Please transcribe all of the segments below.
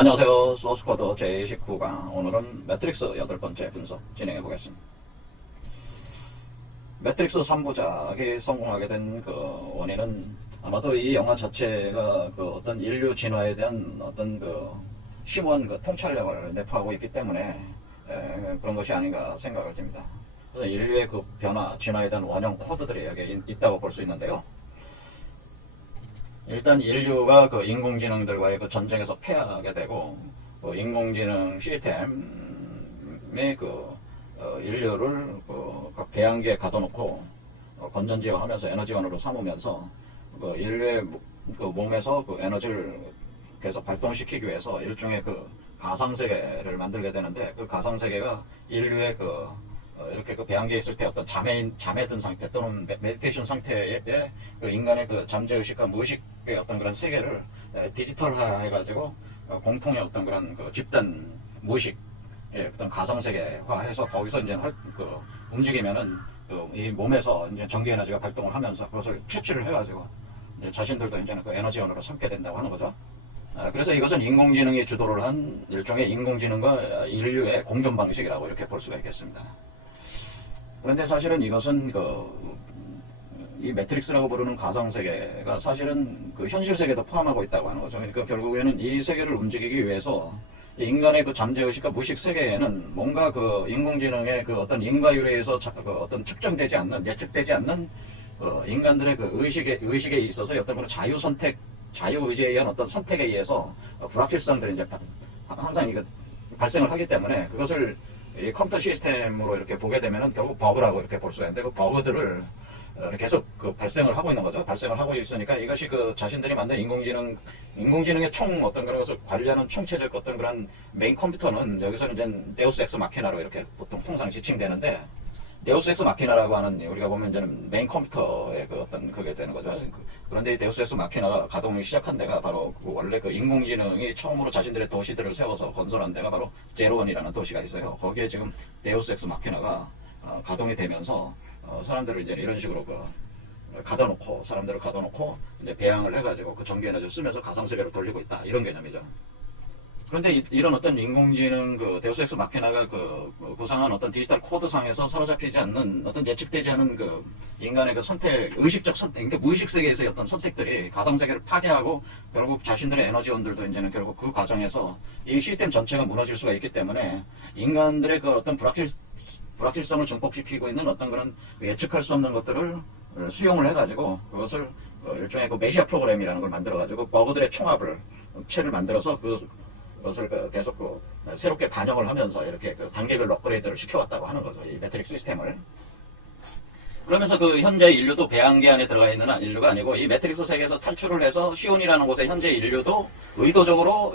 안녕하세요. 소스코드 제29강. 오늘은 매트릭스 8번째 분석 진행해 보겠습니다. 매트릭스 3부작이 성공하게 된 그 원인은 아마도 이 영화 자체가 그 어떤 인류 진화에 대한 어떤 그 심오한 그 통찰력을 내포하고 있기 때문에 그런 것이 아닌가 생각을 듭니다. 그래서 인류의 그 변화, 진화에 대한 원형 코드들이 여기 있다고 볼 수 있는데요. 일단 인류가 그 인공지능들과의 그 전쟁에서 패하게 되고 그 인공지능 시스템이 인류를 각 배양기에 가둬놓고 건전지화하면서 에너지원으로 삼으면서 그 인류의 그 몸에서 그 에너지를 계속 발동시키기 위해서 일종의 그 가상세계를 만들게 되는데, 그 가상세계가 인류의 이렇게 그 배양기에 있을 때 어떤 잠에 든 상태 또는 메디테이션 상태의 그 인간의 그 잠재의식과 무의식의 어떤 그런 세계를 디지털화 해가지고 공통의 어떤 그런 그 집단 무의식 어떤 가상세계화 해서 거기서 이제 움직이면은 이 몸에서 이제 전기 에너지가 발동을 하면서 그것을 채취를 해가지고 이제 자신들도 이제는 그 에너지원으로 삼게 된다고 하는 거죠. 그래서 이것은 인공지능이 주도를 한 일종의 인공지능과 인류의 공존 방식이라고 이렇게 볼 수가 있겠습니다. 그런데 사실은 이것은 이 매트릭스라고 부르는 가상세계가 사실은 그 현실 세계도 포함하고 있다고 하는 거죠. 그러니까 결국에는 이 세계를 움직이기 위해서 인간의 그 잠재의식과 무의식 세계에는 뭔가 그 인공지능의 그 어떤 인과율에 의해서 어떤 측정되지 않는, 예측되지 않는 인간들의 그 의식에 있어서 어떤 그런 자유의지에 의한 어떤 선택에 의해서 불확실성들이 이제 항상 이거 발생을 하기 때문에 그것을 이 컴퓨터 시스템으로 이렇게 보게 되면은 결국 버그라고 이렇게 볼 수가 있는데, 그 버그들을 계속 발생을 하고 있는 거죠. 발생을 하고 있으니까 이것이 그 자신들이 만든 인공지능의 어떤 그런 것을 관리하는 총체적 어떤 그런 메인 컴퓨터는 여기서는 이제 데우스 엑스 마키나로 이렇게 보통 통상 지칭되는데, 데우스 엑스 마키나라고 하는, 우리가 보면 이제는 메인 컴퓨터의 그 어떤 그게 되는 거죠. 그런데 이 데우스 엑스 마키나가 가동이 시작한 데가 바로 원래 그 인공지능이 처음으로 자신들의 도시들을 세워서 건설한 데가 바로 제로원이라는 도시가 있어요. 거기에 지금 데우스 엑스 마키나가 가동이 되면서 사람들을 이제 이런 식으로 사람들을 가둬놓고 이제 배양을 해가지고 그 전기 에너지를 쓰면서 가상세계를 돌리고 있다, 이런 개념이죠. 그런데 이런 어떤 인공지능 데우스 엑스 마키나가 구상한 어떤 디지털 코드상에서 사로잡히지 않는 어떤 예측되지 않은 인간의 의식적 선택, 그러니까 무의식 세계에서의 어떤 선택들이 가상세계를 파괴하고 결국 자신들의 에너지원들도 이제는 결국 그 과정에서 이 시스템 전체가 무너질 수가 있기 때문에 인간들의 그 어떤 불확실성을 증폭시키고 있는 어떤 그런 예측할 수 없는 것들을 수용을 해가지고 그것을 일종의 메시아 프로그램이라는 걸 만들어가지고 버그들의 체를 만들어서 그것을 계속 새롭게 반영을 하면서 이렇게 단계별로 업그레이드를 시켜왔다고 하는 거죠. 이 매트릭스 시스템을. 그러면서 현재 인류도 배양기 안에 들어가 있는 인류가 아니고 이 매트릭스 세계에서 탈출을 해서 시온이라는 곳에 현재 인류도 의도적으로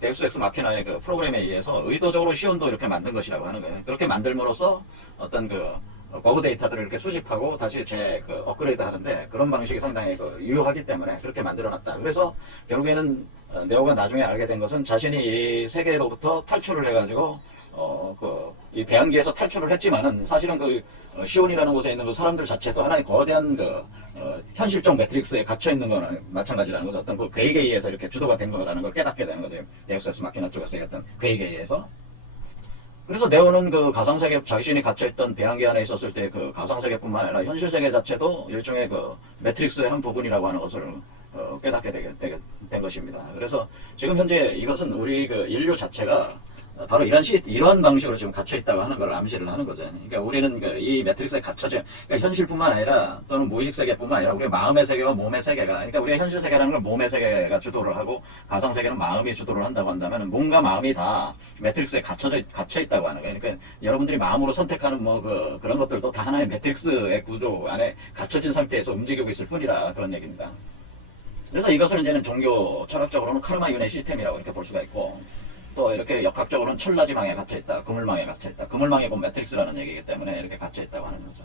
데우스 엑스 마키나의 프로그램에 의해서 의도적으로 시온도 이렇게 만든 것이라고 하는 거예요. 그렇게 만들므로써 어떤 버그 데이터들을 이렇게 수집하고 다시 업그레이드 하는데, 그런 방식이 상당히 유효하기 때문에 그렇게 만들어놨다. 그래서 결국에는 네오가 나중에 알게 된 것은 자신이 이 세계로부터 탈출을 해가지고 이 배양기에서 탈출을 했지만은 사실은 시온이라는 곳에 있는 사람들 자체도 하나의 거대한 현실적 매트릭스에 gat혀 있는 거나 마찬가지라는 거죠. 어떤 계획에 의해서 이렇게 주도가 된 거라는 걸 깨닫게 되는 거죠. 데우스 엑스 마키나 쪽에서의 어떤 계획에 의해서. 그래서 네오는 가상세계, 자신이 갇혀있던 배양기 안에 있었을 때 가상세계뿐만 아니라 현실세계 자체도 일종의 매트릭스의 한 부분이라고 하는 것을 깨닫게 된 것입니다. 그래서 지금 현재 이것은 우리 인류 자체가 바로 이러한 방식으로 지금 갇혀있다고 하는 걸 암시를 하는 거죠. 그러니까 우리는 이 매트릭스에 갇혀져, 그러니까 현실뿐만 아니라 또는 무의식 세계뿐만 아니라 우리의 마음의 세계와 몸의 세계가, 그러니까 우리의 현실 세계라는 건 몸의 세계가 주도를 하고 가상 세계는 마음이 주도를 한다고 한다면 몸과 마음이 다 매트릭스에 갇혀있다고 하는 거예요. 그러니까 여러분들이 마음으로 선택하는 그런 것들도 다 하나의 매트릭스의 구조 안에 갇혀진 상태에서 움직이고 있을 뿐이라 그런 얘기입니다. 그래서 이것을 이제는 종교 철학적으로는 카르마 윤회 시스템이라고 이렇게 볼 수가 있고, 또 이렇게 역학적으로는 천라지망에 갇혀있다, 그물망에 갇혀있다. 그물망이 곧 매트릭스라는 얘기이기 때문에 이렇게 갇혀있다고 하는 거죠.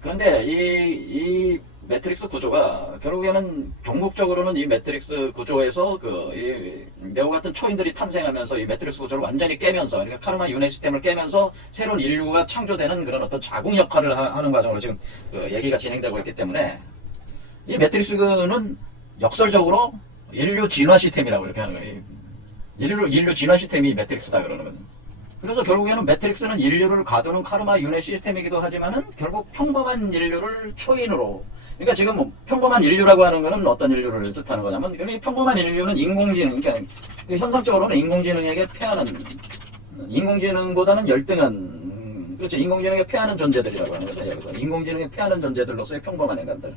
그런데 이 매트릭스 구조가 결국에는 종국적으로는 이 매트릭스 구조에서 이 네오 같은 초인들이 탄생하면서 이 매트릭스 구조를 완전히 깨면서, 그러니까 카르마 윤회 시스템을 깨면서 새로운 인류가 창조되는 그런 어떤 자궁 역할을 하는 과정으로 지금 얘기가 진행되고 있기 때문에 이 매트릭스는 역설적으로 인류 진화 시스템이라고 이렇게 하는 거예요. 인류 진화 시스템이 매트릭스다 그러는 거죠. 그래서 결국에는 매트릭스는 인류를 가두는 카르마 윤회 시스템이기도 하지만은 결국 평범한 인류를 초인으로, 그러니까 지금 뭐 평범한 인류라고 하는 거는 어떤 인류를 뜻하는 거냐면, 평범한 인류는 인공지능, 그러니까 그 현상적으로는 인공지능에게 패하는, 인공지능보다는 열등한, 그렇죠, 인공지능에 패하는 존재들이라고 하는 거죠. 여기서 인공지능에 패하는 존재들로서의 평범한 인간들.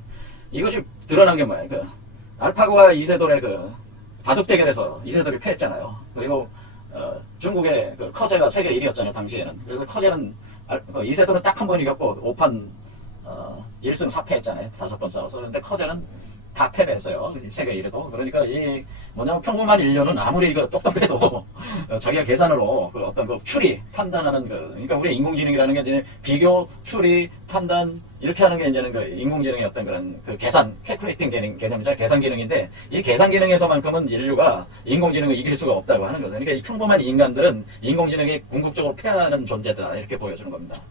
이것이 드러난 게 뭐예요? 그 알파고와 이세돌의 그 바둑 대결에서 이세돌이 패했잖아요. 그리고 중국의 그 커제가 세계 1위였잖아요, 당시에는. 그래서 커제는, 이세돌은 딱 한 번 이겼고, 5판, 1승 4패 했잖아요. 5번 싸워서. 근데 커제는 다 패배했어요. 세계 1위도. 그러니까 뭐냐면 평범한 인류는 아무리 똑똑해도 자기가 계산으로 그 어떤 그 추리, 판단하는 그러니까 우리 인공지능이라는 게 이제 비교, 추리, 판단, 이렇게 하는 게 이제는 그 인공지능의 어떤 그런 그 계산, 캘큘레이팅 개념이잖아요. 계산 기능인데, 이 계산 기능에서만큼은 인류가 인공지능을 이길 수가 없다고 하는 거죠. 그러니까 이 평범한 인간들은 인공지능이 궁극적으로 패하는 존재다. 이렇게 보여주는 겁니다.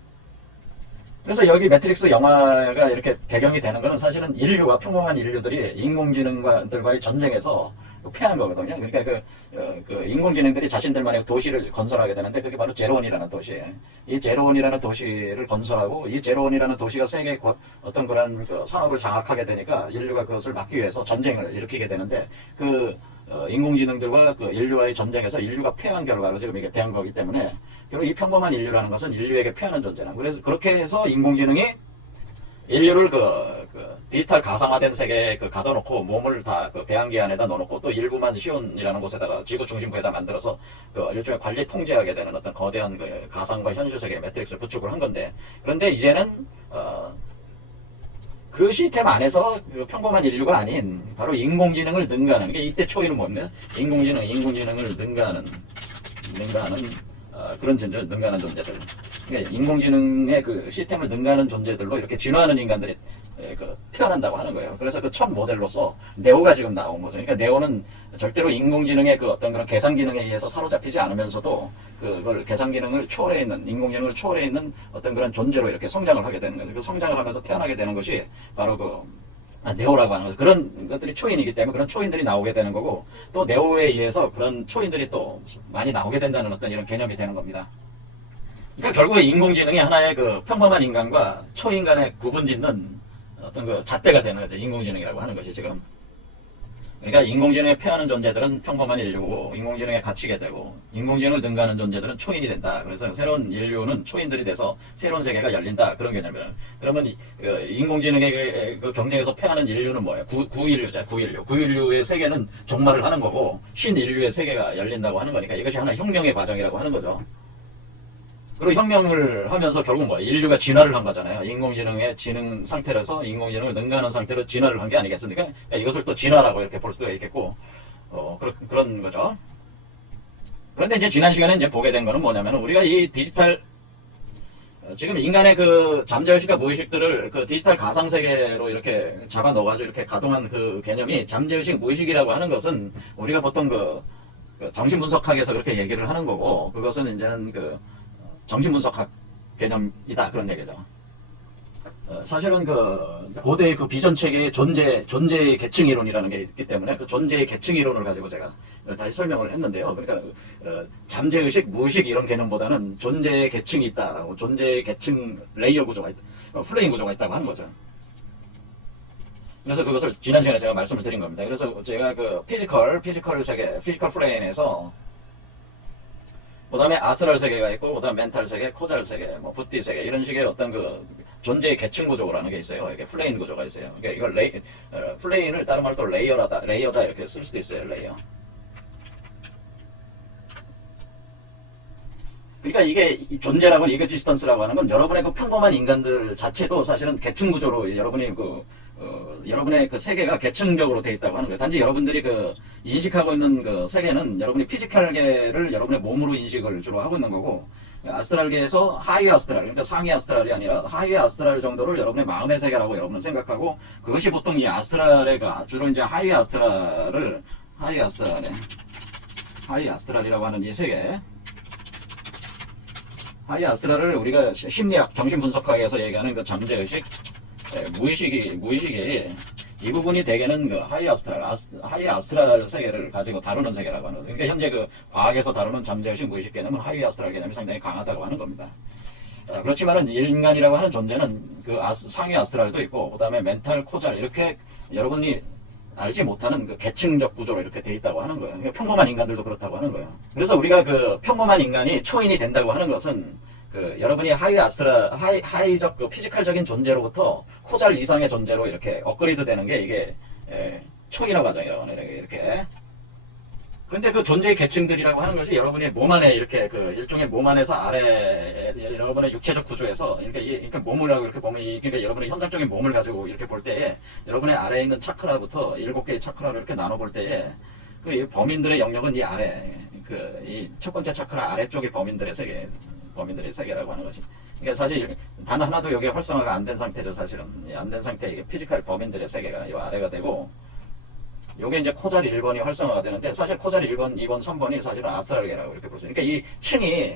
그래서 여기 매트릭스 영화가 이렇게 배경이 되는 거는 사실은 인류와 평범한 인류들이 인공지능과의 전쟁에서 패한 거거든요. 그러니까 그 인공지능들이 자신들만의 도시를 건설하게 되는데, 그게 바로 제로원이라는 도시예요. 이 제로원이라는 도시를 건설하고, 이 제로원이라는 도시가 세계 어떤 그런 그 산업을 장악하게 되니까 인류가 그것을 막기 위해서 전쟁을 일으키게 되는데, 인공지능들과 그 인류와의 전쟁에서 인류가 패한 결과로 지금 이게 된 거기 때문에, 결국 이 평범한 인류라는 것은 인류에게 패하는 존재라. 그래서 그렇게 해서 인공지능이 인류를 디지털 가상화된 세계에 가둬놓고 몸을 다 배양기 안에다 넣어놓고 또 일부만 시온이라는 곳에다가 지구 중심부에다 만들어서 일종의 관리 통제하게 되는 어떤 거대한 가상과 현실 세계의 매트릭스를 구축을 한 건데, 그런데 이제는 그 시스템 안에서 평범한 인류가 아닌 바로 인공지능을 능가하는, 게 이때 초이는 뭡니까? 인공지능을 능가하는 그런 존재, 능가하는 존재들. 그러니까 인공지능의 그 시스템을 능가하는 존재들로 이렇게 진화하는 인간들이 태어난다고 하는 거예요. 그래서 그 첫 모델로서 네오가 지금 나온 거죠. 그러니까 네오는 절대로 인공지능의 그 어떤 그런 계산 기능에 의해서 사로잡히지 않으면서도 그걸 계산 기능을 초월해 있는, 인공지능을 초월해 있는 어떤 그런 존재로 이렇게 성장을 하게 되는 거죠. 그 성장을 하면서 태어나게 되는 것이 바로 네오라고 하는 거죠. 그런 것들이 초인이기 때문에 그런 초인들이 나오게 되는 거고, 또 네오에 의해서 그런 초인들이 또 많이 나오게 된다는 어떤 이런 개념이 되는 겁니다. 그러니까 결국에 인공지능이 하나의 그 평범한 인간과 초인간의 구분짓는 어떤 그 잣대가 되는 거죠. 인공지능이라고 하는 것이 지금. 그러니까 인공지능에 패하는 존재들은 평범한 인류고, 인공지능에 갇히게 되고, 인공지능을 능가하는 존재들은 초인이 된다. 그래서 새로운 인류는 초인들이 돼서 새로운 세계가 열린다. 그런 개념이에요. 그러면 인공지능의 그 경쟁에서 패하는 인류는 뭐예요? 구인류죠. 구인류의 세계는 종말을 하는 거고, 신인류의 세계가 열린다고 하는 거니까 이것이 하나의 혁명의 과정이라고 하는 거죠. 그리고 혁명을 하면서 결국 뭐예요? 인류가 진화를 한 거잖아요. 인공지능의 지능 상태라서 인공지능을 능가하는 상태로 진화를 한 게 아니겠습니까? 그러니까 이것을 또 진화라고 이렇게 볼 수가 있겠고, 그런 거죠. 그런데 이제 지난 시간에 이제 보게 된 거는 뭐냐면, 우리가 이 디지털, 지금 인간의 그 잠재의식과 무의식들을 그 디지털 가상세계로 이렇게 잡아 넣어가지고 이렇게 가동한 그 개념이 잠재의식, 무의식이라고 하는 것은 우리가 보통 정신분석학에서 그렇게 얘기를 하는 거고, 그것은 이제는 정신분석학 개념이다, 그런 얘기죠. 사실은 고대의 비전체계의 존재의 계층 이론이라는 게 있기 때문에 그 존재의 계층 이론을 가지고 제가 다시 설명을 했는데요. 그러니까 잠재의식, 무의식 이런 개념보다는 존재의 계층이 있다라고, 존재의 계층 레이어 구조가 있다, 플레인 구조가 있다고 하는 거죠. 그래서 그것을 지난 시간에 제가 말씀을 드린 겁니다. 그래서 제가 피지컬 세계, 피지컬 플레인에서 그 다음에 아스랄 세계가 있고, 그 다음에 멘탈 세계, 코잘 세계, 붓디 세계, 이런 식의 어떤 존재의 계층 구조라는 게 있어요. 이게 플레인 구조가 있어요. 그러니까 이걸 플레인을 다른 말로 또 레이어다 이렇게 쓸 수도 있어요. 레이어. 그러니까 이게 존재라고, 이그지스턴스라고 하는 건 여러분의 평범한 인간들 자체도 사실은 계층 구조로 여러분의 세계가 계층적으로 되어 있다고 하는 거예요. 단지 여러분들이 인식하고 있는 세계는 여러분이 피지컬계를 여러분의 몸으로 인식을 주로 하고 있는 거고, 아스트랄계에서 하위 아스트랄, 그러니까 상위 아스트랄이 아니라 하위 아스트랄 정도를 여러분의 마음의 세계라고 여러분은 생각하고, 그것이 보통 이 아스트랄의 주로 이제 하위 아스트랄이라고 하는 이 세계, 하위 아스트랄을 우리가 심리학, 정신분석학에서 얘기하는 잠재의식, 무의식이 이 부분이 대개는 그 하이 아스트랄 세계를 가지고 다루는 세계라고 하는 거죠. 그러니까 현재 그 과학에서 다루는 잠재의식 무의식 개념은 하이 아스트랄 개념이 상당히 강하다고 하는 겁니다. 그렇지만은 인간이라고 하는 존재는 그 상위 아스트랄도 있고, 그 다음에 멘탈, 코잘, 이렇게 여러분이 알지 못하는 그 계층적 구조로 이렇게 돼 있다고 하는 거예요. 그러니까 평범한 인간들도 그렇다고 하는 거예요. 그래서 우리가 그 평범한 인간이 초인이 된다고 하는 것은 그 여러분이 하이적 그 피지컬적인 존재로부터 코잘 이상의 존재로 이렇게 업그레이드 되는 게 이게 초인화 과정이라고 하는 이렇게. 그런데 그 존재의 계층들이라고 하는 것이 여러분의 몸 안에 이렇게 그 일종의 몸 안에서 아래 여러분의 육체적 구조에서 그러니까 몸을 하고 이렇게 보면 그러니까 여러분의 현상적인 몸을 가지고 이렇게 볼 때에 여러분의 아래에 있는 차크라부터 7개의 차크라를 이렇게 나눠 볼 때에 그 범인들의 영역은 이 아래 그 이 첫 번째 차크라 아래쪽이 범인들의 세계라고 하는 것이. 그러니까 사실 단 하나도 여기 활성화가 안 된 상태죠. 사실은 안 된 상태 이게 피지컬 범인들의 세계가 이 아래가 되고. 요게 이제 코자리 1번이 활성화가 되는데, 사실 코자리 1번, 2번, 3번이 사실은 아스트랄계라고 이렇게 볼 수 있어요. 그러니까 이 층이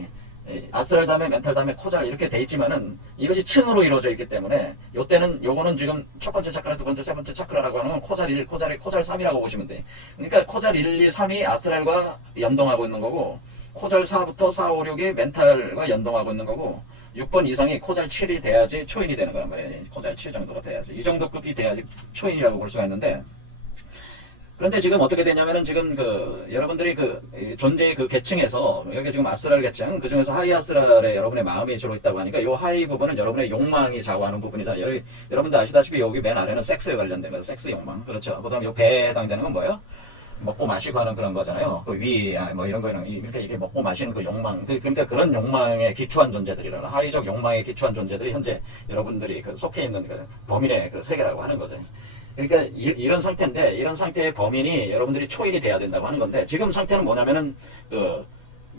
아스트랄 다음에 멘탈 다음에 코잘 이렇게 돼 있지만은 이것이 층으로 이루어져 있기 때문에 요거는 지금 첫 번째 차크라, 두 번째, 세 번째 차크라라고 하는 건 코잘 1, 코잘 3이라고 보시면 돼. 그러니까 코잘 1, 2, 3이 아스트랄과 연동하고 있는 거고, 코잘 4부터 4, 5, 6이 멘탈과 연동하고 있는 거고, 6번 이상이 코잘 7이 돼야지 초인이 되는 거란 말이에요. 코잘 7 정도가 돼야지. 이 정도 급이 돼야지 초인이라고 볼 수가 있는데, 그런데 지금 어떻게 되냐면은 지금 그 여러분들이 그 존재의 그 계층에서 여기 지금 아스트랄 계층 그 중에서 하이 아스트랄에 여러분의 마음이 주로 있다고 하니까 이 하이 부분은 여러분의 욕망이 좌우하는 부분이다. 여러분들 아시다시피 여기 맨 아래는 섹스에 관련된 거죠. 섹스 욕망. 그렇죠. 그다음에 요 배에 해당되는 건 뭐예요? 먹고 마시고 하는 그런 거잖아요. 그 위, 뭐 이런 거는 이게 먹고 마시는 그 욕망. 그러니까 그런 욕망에 기초한 존재들이라 하이적 욕망에 기초한 존재들이 현재 여러분들이 그 속해 있는 그 범인의 그 세계라고 하는 거죠. 그러니까 이런 상태인데, 이런 상태의 범인이 여러분들이 초인이 돼야 된다고 하는 건데, 지금 상태는 뭐냐면은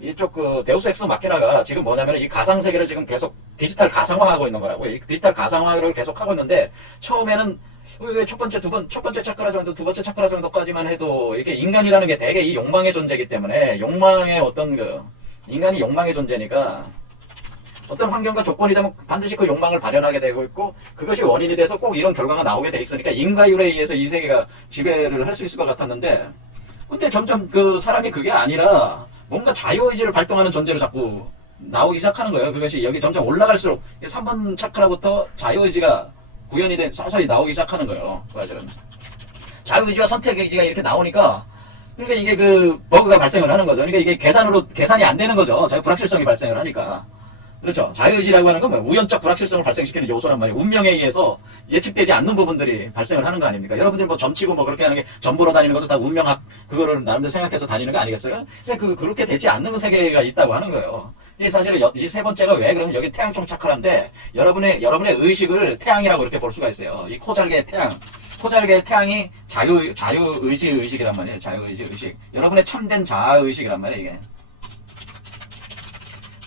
이쪽 그 데우스 엑스 마키나가 지금 뭐냐면은 이 가상 세계를 지금 계속 디지털 가상화하고 있는 거라고. 이 디지털 가상화를 계속 하고 있는데, 처음에는 첫 번째 차크라 정도, 두 번째 차크라 정도까지만 해도 이렇게 인간이라는 게 되게 이 욕망의 존재이기 때문에 욕망의 어떤 인간이 욕망의 존재니까 어떤 환경과 조건이 되면 반드시 그 욕망을 발현하게 되고 있고, 그것이 원인이 돼서 꼭 이런 결과가 나오게 돼 있으니까 인과율에 의해서 이 세계가 지배를 할 수 있을 것 같았는데, 근데 점점 그 사람이 그게 아니라 뭔가 자유의지를 발동하는 존재로 자꾸 나오기 시작하는 거예요. 그것이 여기 점점 올라갈수록 3번 차크라부터 자유의지가 구현이 된 서서히 나오기 시작하는 거예요. 사실은 자유의지와 선택의지가 이렇게 나오니까, 그러니까 이게 그 버그가 발생을 하는 거죠. 그러니까 이게 계산이 안 되는 거죠. 불확실성이 발생을 하니까. 그렇죠. 자유의지라고 하는 건 우연적 불확실성을 발생시키는 요소란 말이에요. 운명에 의해서 예측되지 않는 부분들이 발생을 하는 거 아닙니까? 여러분들 뭐 점치고 뭐 그렇게 하는 게 점보러 다니는 것도 다 운명학 그거를 나름대로 생각해서 다니는 거 아니겠어요? 그렇게 되지 않는 세계가 있다고 하는 거예요. 이 사실은 이 세 번째가 왜 그러면 여기 태양총 차크라인데 여러분의 의식을 태양이라고 이렇게 볼 수가 있어요. 이 코잘계의 태양이 자유의지 의식이란 말이에요. 자유의지 의식. 여러분의 참된 자아의식이란 말이에요, 이게.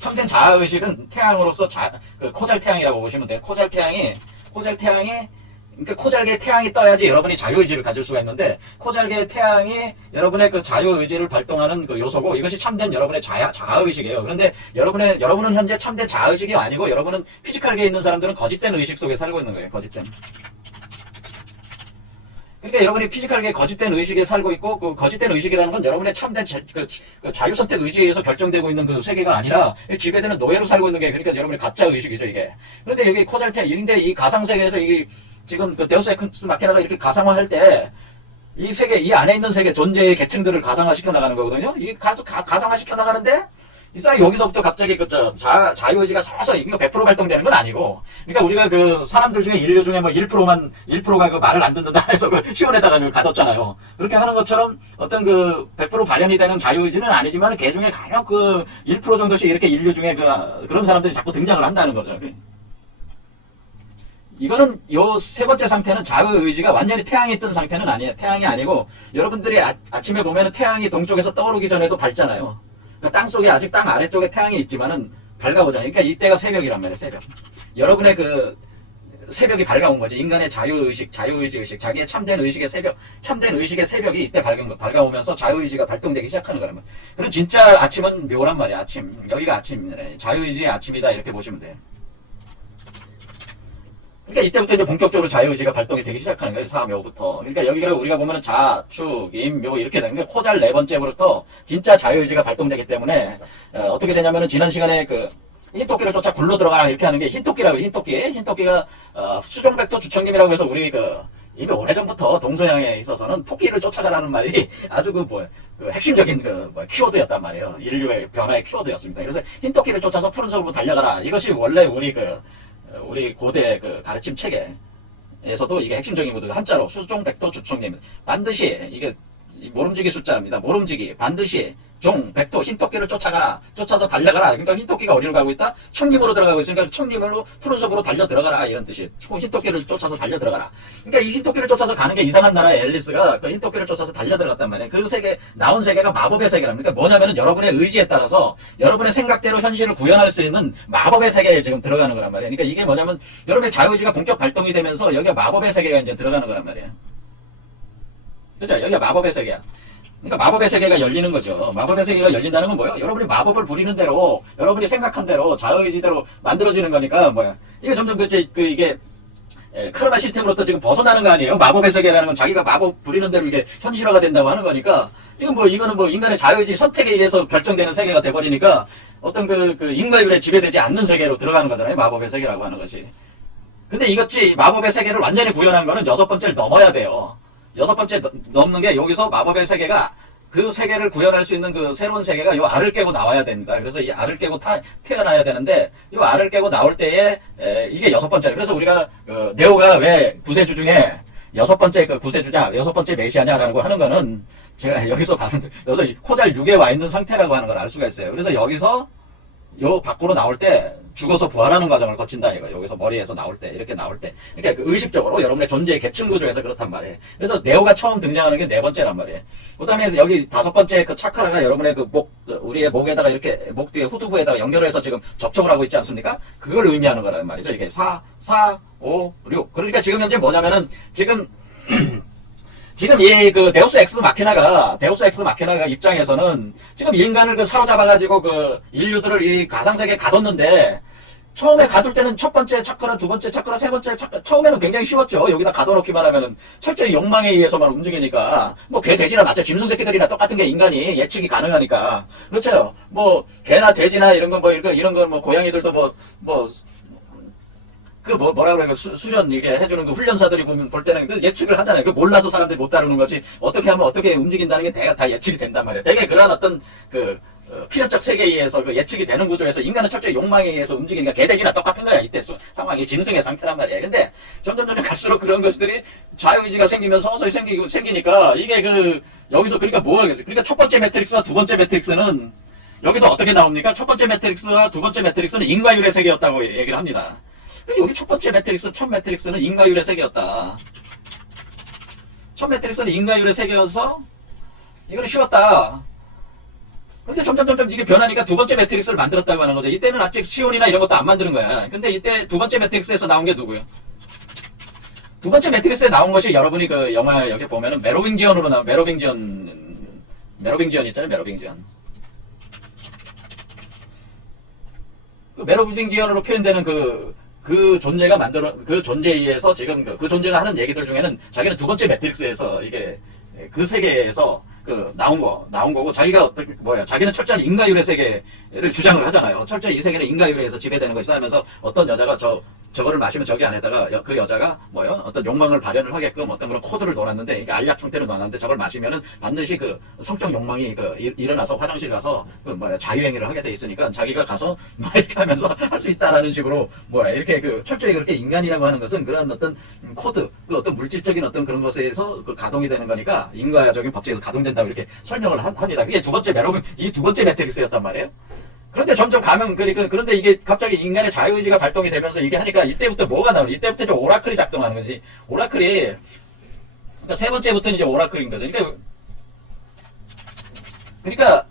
참된 자아의식은 태양으로서 코잘 태양이라고 보시면 돼요. 코잘 태양이, 그러니까 코잘계의 태양이 떠야지 여러분이 자유의지를 가질 수가 있는데, 코잘계의 태양이 여러분의 그 자유의지를 발동하는 그 요소고, 이것이 참된 여러분의 자아의식이에요. 그런데 여러분은 현재 참된 자아의식이 아니고, 여러분은 피지컬계에 있는 사람들은 거짓된 의식 속에 살고 있는 거예요. 거짓된. 그러니까 여러분이 피지컬계 거짓된 의식에 살고 있고, 그 거짓된 의식이라는 건 여러분의 참된 그 자유선택 의지에 의해서 결정되고 있는 그 세계가 아니라 지배되는 노예로 살고 있는 게, 그러니까 여러분의 가짜 의식이죠, 이게. 그런데 여기 코잘테인데 이 가상세계에서 지금 그 데우스 엑스 마키나가 이렇게 가상화할 때, 이 세계, 이 안에 있는 세계 존재의 계층들을 가상화시켜 나가는 거거든요. 이 가상화시켜 나가는데, 이 사람이 여기서부터 갑자기 자유의지가 서서히 100% 발동되는 건 아니고, 그러니까 우리가 그 사람들 중에 인류 중에 뭐 1%가 그 말을 안 듣는다 해서 그 시원에다가 가뒀잖아요. 그렇게 하는 것처럼 어떤 100% 발현이 되는 자유의지는 아니지만 개 중에 간혹 1% 정도씩 이렇게 인류 중에 그런 사람들이 자꾸 등장을 한다는 거죠. 이거는 요 세 번째 상태는 자유의지가 완전히 태양이 뜬 상태는 아니에요. 태양이 아니고, 여러분들이 아침에 보면은 태양이 동쪽에서 떠오르기 전에도 밝잖아요. 땅속에 아직 땅 아래쪽에 태양이 있지만은 밝아오잖아요. 그러니까 이때가 새벽이란 말이에요. 새벽. 여러분의 새벽이 밝아온 거지. 인간의 자유의식, 자유의지 의식, 자기의 참된 의식의 새벽이 이때 밝아오면서 자유의지가 발동되기 시작하는 거란 말이에요. 그럼 진짜 아침은 묘란 말이에요. 아침. 여기가 아침이네. 자유의지의 아침이다. 이렇게 보시면 돼요. 그러니까 이때부터 이제 본격적으로 자유의지가 발동이 되기 시작하는 거예요. 사묘부터. 그러니까 여기가 우리가 보면은 자, 축, 임, 묘 이렇게 되는 게 코잘 네 번째부터 진짜 자유의지가 발동되기 때문에 어떻게 되냐면은 지난 시간에 그 흰토끼를 쫓아 굴러 들어가라 이렇게 하는 게 흰토끼라고 흰토끼가 수종백토 주청님이라고 해서 우리 그 이미 오래전부터 동서양에 있어서는 토끼를 쫓아가라는 말이 아주 그 핵심적인 키워드였단 말이에요. 인류의 변화의 키워드였습니다. 그래서 흰토끼를 쫓아서 푸른색으로 달려가라. 이것이 원래 우리 고대 그 가르침 체계에서도 이게 핵심적인 거든. 한자로 수종백토 주청님 반드시 이게 모름지기 숫자입니다. 모름지기 반드시 종, 백토, 흰토끼를 쫓아가라. 쫓아서 달려가라. 그러니까 흰토끼가 어디로 가고 있다? 청림으로 들어가고 있으니까 청림으로 푸른숲으로 달려 들어가라. 이런 뜻이. 흰토끼를 쫓아서 달려 들어가라. 그러니까 이 흰토끼를 쫓아서 가는 게 이상한 나라의 앨리스가 그 흰토끼를 쫓아서 달려 들어갔단 말이에요. 그 세계, 나온 세계가 마법의 세계랍니다. 그러니까 뭐냐면은 여러분의 의지에 따라서 여러분의 생각대로 현실을 구현할 수 있는 마법의 세계에 지금 들어가는 거란 말이에요. 그러니까 이게 뭐냐면 여러분의 자유의지가 본격 발동이 되면서 여기가 마법의 세계가 이제 들어가는 거란 말이에요. 그렇죠? 여기가 마법의 세계야. 그러니까 마법의 세계가 열리는 거죠. 마법의 세계가 열린다는 건 뭐예요? 여러분이 마법을 부리는 대로, 여러분이 생각한 대로, 자의지대로 만들어지는 거니까, 이게 점점 이게, 크로마 시스템으로부터 지금 벗어나는 거 아니에요? 마법의 세계라는 건 자기가 마법 부리는 대로 이게 현실화가 된다고 하는 거니까, 이거는 인간의 자의지 선택에 의해서 결정되는 세계가 돼버리니까, 어떤 인과율에 지배되지 않는 세계로 들어가는 거잖아요. 마법의 세계라고 하는 것이. 근데 이것이 마법의 세계를 완전히 구현한 거는 6번째를 넘어야 돼요. 6번째 넘는 게 여기서 마법의 세계가 그 세계를 구현할 수 있는 그 새로운 세계가 요 알을 깨고 나와야 됩니다. 그래서 이 알을 깨고 태어나야 되는데 요 알을 깨고 나올 때에 이게 6번째. 그래서 우리가 네오가 왜 구세주 중에 6번째 그 구세주냐 6번째 메시아냐라고 하는 거는 제가 여기서 여기 코잘 6에 와 있는 상태라고 하는 걸 알 수가 있어요. 그래서 여기서 요 밖으로 나올 때 죽어서 부활하는 과정을 거친다 이거. 여기서 머리에서 나올 때 이렇게 나올 때 그러니까 의식적으로 여러분의 존재의 계층 구조에서 그렇단 말이에요. 그래서 네오가 처음 등장하는 게 4번째란 말이에요. 그다음에 여기 5번째 그 차크라가 여러분의 우리의 목에다가 이렇게 목 뒤에 후두부에다가 연결을 해서 지금 접촉을 하고 있지 않습니까? 그걸 의미하는 거란 말이죠. 이게 4, 5, 6. 그러니까 지금 현재 뭐냐면은 지금 이 데우스 엑스 마키나가 입장에서는 지금 인간을 사로잡아가지고 인류들을 이 가상세계에 가뒀는데 처음에 가둘 때는 첫 번째 차크라, 두 번째 차크라, 세 번째 차크라 처음에는 굉장히 쉬웠죠. 여기다 가둬놓기만 하면은 철저히 욕망에 의해서만 움직이니까 개 돼지나 마찬가지 짐승 새끼들이나 똑같은 게 인간이 예측이 가능하니까 그렇죠. 개나 돼지나 이런 건 이런 건 고양이들도 뭐라 그래, 수련, 이게 해주는 훈련사들이 볼 때는 예측을 하잖아요. 몰라서 사람들이 못 다루는 거지. 어떻게 하면 어떻게 움직인다는 게 다 예측이 된단 말이에요. 되게 그러한 어떤, 필연적 세계에 의해서 예측이 되는 구조에서 인간은 철저히 욕망에 의해서 움직이니까 개돼지나 똑같은 거야. 이때 상황이 짐승의 상태란 말이에요. 근데 점점 갈수록 그런 것들이 자유의지가 생기면서 서서히 생기니까 이게 여기서 그러니까 뭐하겠어요. 그러니까 첫 번째 매트릭스와 두 번째 매트릭스는 여기도 어떻게 나옵니까? 첫 번째 매트릭스와 두 번째 매트릭스는 인과율의 세계였다고 얘기를 합니다. 여기 첫 번째 매트릭스, 첫 매트릭스는 인과율의 세계였다. 첫 매트릭스는 인과율의 세계여서 이거는 쉬웠다. 근데 점점 이게 변하니까 두 번째 매트릭스를 만들었다고 하는 거죠. 이때는 아직 시온이나 이런 것도 안 만드는 거야. 근데 이때 두 번째 매트릭스에서 나온 게 누구예요? 두 번째 매트릭스에 나온 것이 여러분이 영화 여기 보면은 메로빙지언으로 나온 메로빙지언 있잖아요. 메로빙지언. 메로빙지언으로 표현되는 그 존재에 의해서 지금 그 존재가 하는 얘기들 중에는 자기는 두 번째 매트릭스에서 이게 그 세계에서 나온 거고 자기가 자기는 철저한 인과율의 세계를 주장을 하잖아요. 철저히 이 세계는 인과율에 의해서 지배되는 것이다 하면서 어떤 여자가 저거를 마시면 저기 안에다가 그 여자가 어떤 욕망을 발현을 하게끔 어떤 그런 코드를 넣어놨는데 이게 알약 형태로 넣어놨는데 저걸 마시면은 반드시 성적 욕망이 일어나서 화장실 가서 자유행위를 하게 돼 있으니까 자기가 가서 이렇게 하면서 할 수 있다라는 식으로 이렇게 철저히 그렇게 인간이라고 하는 것은 그런 어떤 코드 어떤 물질적인 어떤 그런 것에서 가동이 되는 거니까 인과적인 법칙에서 가동된다고 이렇게 설명을 합니다. 그게 이 두 번째 매트릭스였단 말이에요. 그런데 점점 가면, 그런데 이게 갑자기 인간의 자유의지가 발동이 되면서 이게 하니까 이때부터 뭐가 나오니? 이때부터 이제 오라클이 작동하는 거지. 오라클이, 그러니까 세 번째부터는 이제 오라클인 거죠. 그러니까,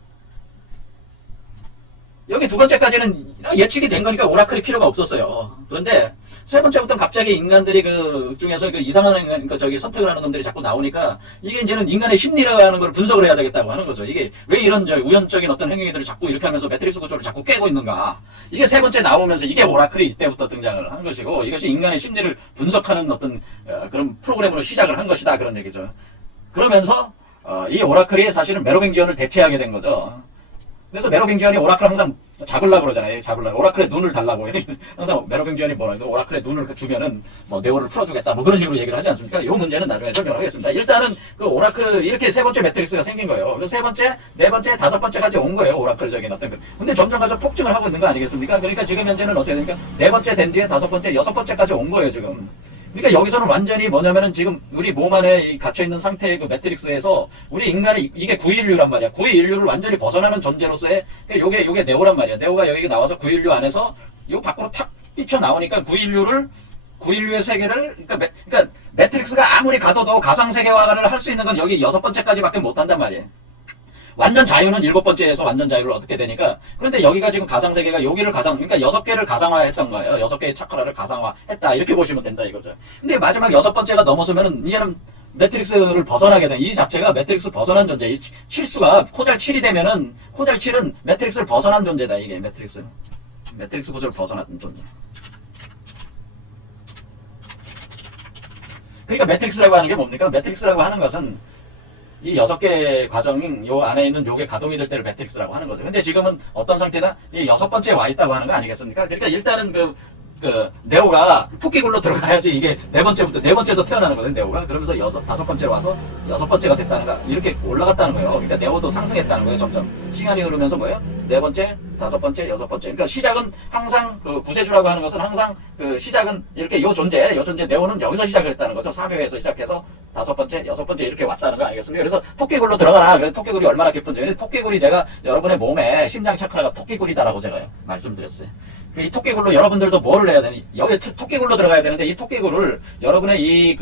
여기 두 번째까지는 예측이 된 거니까 오라클이 필요가 없었어요. 그런데, 세 번째부터 갑자기 인간들이 그 중에서 그 이상한 그 저기 선택을 하는 놈들이 자꾸 나오니까 이게 이제는 인간의 심리라고 하는 걸 분석을 해야 되겠다고 하는 거죠. 이게 왜 이런 저 우연적인 어떤 행위들을 자꾸 이렇게 하면서 매트릭스 구조를 자꾸 깨고 있는가. 이게 세 번째 나오면서 이게 오라클이 이때부터 등장을 한 것이고 이것이 인간의 심리를 분석하는 어떤 그런 프로그램으로 시작을 한 것이다. 그런 얘기죠. 그러면서 이 오라클이 사실은 메로빙지언을 대체하게 된 거죠. 그래서 메로빙지언이 오라클 항상 잡으려고 그러잖아요. 잡으려고. 오라클의 눈을 달라고. 항상 메로빙지언이 뭐라고 오라클의 눈을 주면은 뭐 네오를 풀어주겠다. 뭐 그런 식으로 얘기를 하지 않습니까? 이 문제는 나중에 설명을 하겠습니다. 일단은 그 오라클 이렇게 세 번째 매트릭스가 생긴 거예요. 그래서 세 번째, 네 번째, 다섯 번째까지 온 거예요. 오라클적인 어떤 그. 근데 점점 가서 폭증을 하고 있는 거 아니겠습니까? 그러니까 지금 현재는 어떻게 됩니까? 네 번째 된 뒤에 다섯 번째, 여섯 번째까지 온 거예요, 지금. 그러니까 여기서는 완전히 뭐냐면은 지금 우리 몸 안에 갇혀있는 상태의 그 매트릭스에서 우리 인간이 이게 9인류란 말이야. 9인류를 완전히 벗어나는 존재로서의 요게 네오란 말이야. 네오가 여기 나와서 9인류 안에서 요 밖으로 탁 뛰쳐나오니까 9인류의 세계를 그러니까 매트릭스가 아무리 가둬도 가상세계화를 할 수 있는 건 여기 여섯 번째까지밖에 못한단 말이에요. 완전 자유는 일곱 번째에서 완전 자유를 얻게 되니까. 그런데 여기가 지금 가상세계가 여기를 그러니까 여섯 개를 가상화했던 거예요. 여섯 개의 차크라를 가상화했다. 이렇게 보시면 된다 이거죠. 근데 마지막 여섯 번째가 넘어서면은 이제는 매트릭스를 벗어나게 된 이 자체가 매트릭스 벗어난 존재. 이 실수가 코잘 7이 되면은 코잘 7은 매트릭스를 벗어난 존재다. 이게 매트릭스 구조를 벗어난 존재. 그러니까 매트릭스라고 하는 게 뭡니까? 매트릭스라고 하는 것은 이 여섯 개 과정이 요 안에 있는 요게 가동이 될 때를 매트릭스라고 하는 거죠. 근데 지금은 어떤 상태다? 이 여섯 번째에 와 있다고 하는 거 아니겠습니까? 그러니까 일단은 그 네오가 토끼굴로 들어가야지 이게 네 번째에서 태어나는 거거든, 네오가. 그러면서 다섯 번째로 와서 여섯 번째가 됐다는 거, 이렇게 올라갔다는 거예요. 그러니까 네오도 상승했다는 거예요, 점점. 시간이 흐르면서 뭐예요? 네 번째, 다섯 번째, 여섯 번째. 그러니까 시작은 항상 그 구세주라고 하는 것은 항상 그 시작은 이렇게 요 존재 네오는 여기서 시작을 했다는 거죠. 4배에서 시작해서 다섯 번째, 여섯 번째 이렇게 왔다는 거 아니겠습니까? 그래서 토끼굴로 들어가라. 그래서 토끼굴이 얼마나 깊은지. 근데 토끼굴이 제가 여러분의 몸에 심장 차크라가 토끼굴이다라고 제가 말씀드렸어요. 이 토끼굴로 여러분들도 뭐를 해야 되니? 여기 토끼굴로 들어가야 되는데 이 토끼굴을 여러분의 이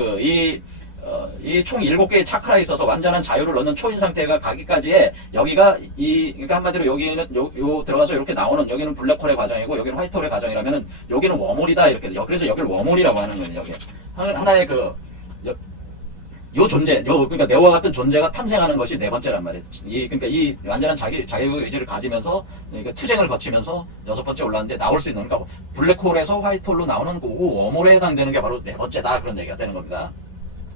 총 7개의 차크라에 있어서 완전한 자유를 얻는 초인 상태가 가기까지에 여기가 그러니까 한마디로 여기는 요 들어가서 이렇게 나오는 여기는 블랙홀의 과정이고 여기는 화이트홀의 과정이라면은 여기는 웜홀이다 이렇게 그래서 여기를 웜홀이라고 하는 거예요. 여기 하나의 요 존재, 그러니까 네오와 같은 존재가 탄생하는 것이 네 번째란 말이에요. 그러니까 이 완전한 자유의지를 가지면서, 그러니까 투쟁을 거치면서 여섯 번째 올라왔는데 나올 수 있는, 그러니까 블랙홀에서 화이트홀로 나오는 거고, 웜홀에 해당되는 게 바로 네 번째다. 그런 얘기가 되는 겁니다.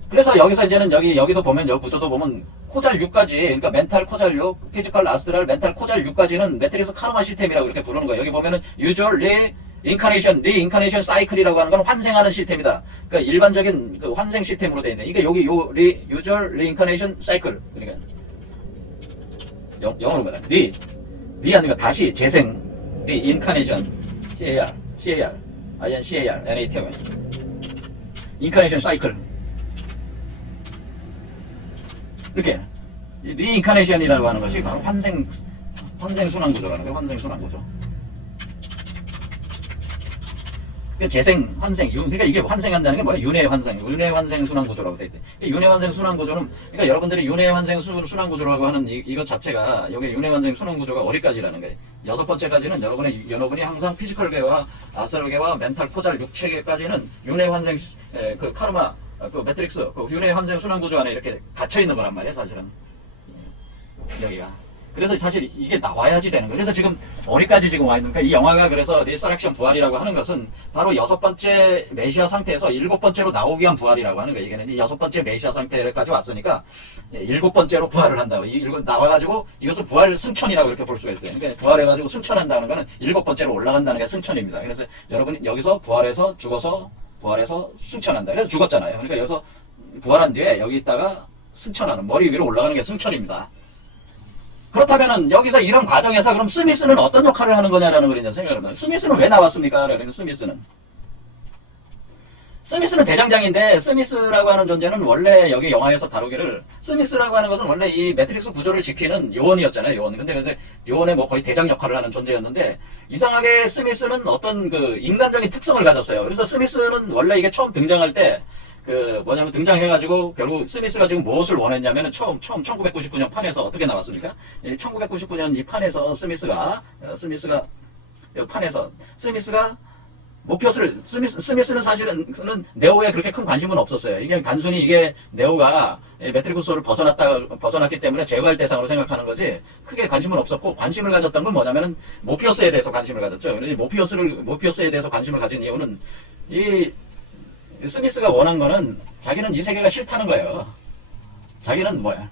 그래서 여기서 이제는 여기도 보면, 여기 구조도 보면, 코잘 6까지, 그러니까 멘탈 코잘 6, 피지컬 아스트랄, 멘탈 코잘 6까지는 매트릭스 카르마 시스템이라고 이렇게 부르는 거예요. 여기 보면은, 유주얼, 리인카네이션 사이클이라고 하는 건 환생하는 시스템이다. 그러니까 일반적인 그 환생 시스템으로 되어 있네. 이게 여기 유주얼 리인카네이션 사이클. 그러니까 영어로 뭐야? 리하는 거 다시 재생. 리인카네이션 CAR NATO 인카네이션 사이클. 이렇게 리인카네이션이라고 하는 것이 바로 환생 순환 구조라는 거예요. 환생 순환 구조. 재생, 환생, 그러니까 이게 환생한다는 게 뭐야? 윤회 환생 순환 구조라고 돼 있대. 윤회 환생 순환 구조는, 그러니까 여러분들이 윤회 환생 순환 구조라고 하는 이것 자체가, 여기 윤회 환생 순환 구조가 어디까지라는 거예요? 여섯 번째까지는 여러분이 항상 피지컬계와 아스트랄계와 멘탈 코잘 육체계까지는 윤회 환생, 그 카르마, 그 매트릭스, 그 윤회 환생 순환 구조 안에 이렇게 갇혀 있는 거란 말이에요, 사실은. 여기가. 그래서 사실 이게 나와야지 되는 거예요. 그래서 지금 어디까지 지금 와 있는가? 이 영화가 그래서 리서렉션 부활이라고 하는 것은 바로 여섯 번째 메시아 상태에서 일곱 번째로 나오기 위한 부활이라고 하는 거예요. 이게 여섯 번째 메시아 상태까지 왔으니까 일곱 번째로 부활을 한다고. 나와가지고 이것을 부활 승천이라고 이렇게 볼 수가 있어요. 그러니까 부활해가지고 승천한다는 거는 일곱 번째로 올라간다는 게 승천입니다. 그래서 여러분이 여기서 부활해서 죽어서 부활해서 승천한다. 그래서 죽었잖아요. 그러니까 여기서 부활한 뒤에 여기 있다가 승천하는, 머리 위로 올라가는 게 승천입니다. 그렇다면은 여기서 이런 과정에서 그럼 스미스는 어떤 역할을 하는 거냐라는 걸 이제 생각을 해봐요. 스미스는 왜 나왔습니까? 그러니까 스미스는 대장장인데, 스미스라고 하는 존재는 원래 여기 영화에서 다루기를, 스미스라고 하는 것은 원래 이 매트릭스 구조를 지키는 요원이었잖아요, 요원. 근데 요원의 뭐 거의 대장 역할을 하는 존재였는데, 이상하게 스미스는 어떤 그 인간적인 특성을 가졌어요. 그래서 스미스는 원래 이게 처음 등장할 때, 등장해가지고, 결국 스미스가 지금 무엇을 원했냐면은 처음 1999년 판에서 어떻게 나왔습니까? 1999년 이 판에서 스미스가 스미스는 사실은 네오에 그렇게 큰 관심은 없었어요. 이게 단순히 이게 네오가 매트릭스를 벗어났기 때문에 제거할 대상으로 생각하는 거지, 크게 관심은 없었고, 관심을 가졌던 건 뭐냐면은, 모피어스에 대해서 관심을 가졌죠. 모피어스에 대해서 관심을 가진 이유는, 이, 스미스가 원한 거는, 자기는 이 세계가 싫다는 거예요. 자기는 뭐야.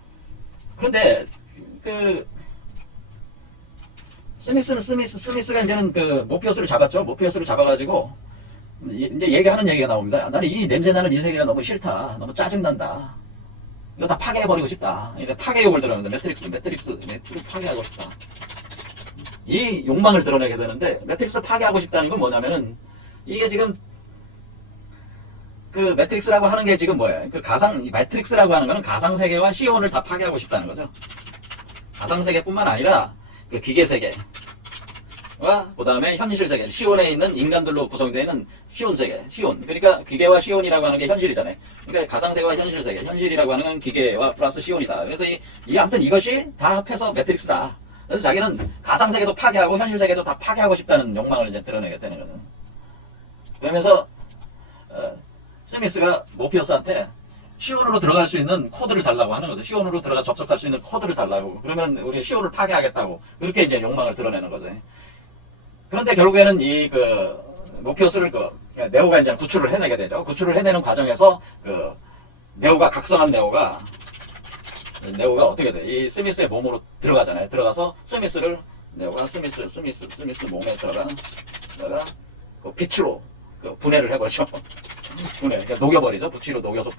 그런데, 스미스가 이제는 모피어스를 잡았죠. 모피어스를 잡아가지고, 이제 얘기하는 얘기가 나옵니다. 나는 이 냄새나는 이 세계가 너무 싫다. 너무 짜증난다. 이거 다 파괴해버리고 싶다. 이제 파괴욕을 드러내는데, 매트릭스 파괴하고 싶다. 이 욕망을 드러내게 되는데, 매트릭스 파괴하고 싶다는 건 뭐냐면은, 이게 지금, 매트릭스라고 하는 게 지금 뭐예요? 매트릭스라고 하는 거는 가상세계와 시온을 다 파괴하고 싶다는 거죠. 가상세계뿐만 아니라, 기계세계와, 그 다음에 현실세계, 시온에 있는 인간들로 구성되어 있는 시온세계, 시온. 그러니까 기계와 시온이라고 하는 게 현실이잖아요. 그러니까 가상세계와 현실세계, 현실이라고 하는 건 기계와 플러스 시온이다. 그래서 아무튼 이것이 다 합해서 매트릭스다. 그래서 자기는 가상세계도 파괴하고 현실세계도 다 파괴하고 싶다는 욕망을 이제 드러내게 되는 거는. 그러면서, 스미스가 모피어스한테 시온으로 들어갈 수 있는 코드를 달라고 하는 거죠. 시온으로 들어가 접속할 수 있는 코드를 달라고. 그러면 우리 시온을 파괴하겠다고. 그렇게 이제 욕망을 드러내는 거죠. 그런데 결국에는 모피어스를 네오가 이제 구출을 해내게 되죠. 구출을 해내는 과정에서 네오가 각성한 네오가 어떻게 돼? 이 스미스의 몸으로 들어가잖아요. 들어가서 네오가 스미스 몸에 들어가 빛으로 분해를 해버리죠. 그러니까 녹여버리죠. 부치로 녹여서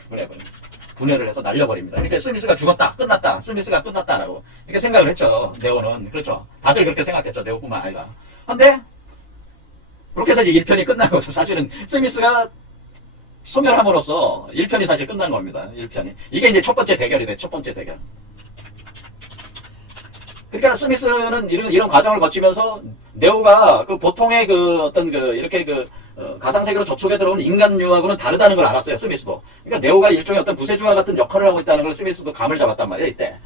분해를 해서 날려버립니다. 그러니까 스미스가 죽었다, 끝났다, 스미스가 끝났다라고 이렇게 생각을 했죠. 네오는. 그렇죠. 다들 그렇게 생각했죠. 네오뿐만 아니라. 근데 그렇게 해서 이제 1편이 끝나고 사실은 스미스가 소멸함으로써 1편이 사실 끝난 겁니다. 1편이. 이게 이제 첫 번째 대결이 돼. 첫 번째 대결. 그러니까 스미스는 이런 과정을 거치면서 네오가 보통의 이렇게 가상세계로 접속에 들어온 인간류하고는 다르다는 걸 알았어요. 스미스도. 그러니까 네오가 일종의 어떤 구세주와 같은 역할을 하고 있다는 걸 스미스도 감을 잡았단 말이에요. 이때.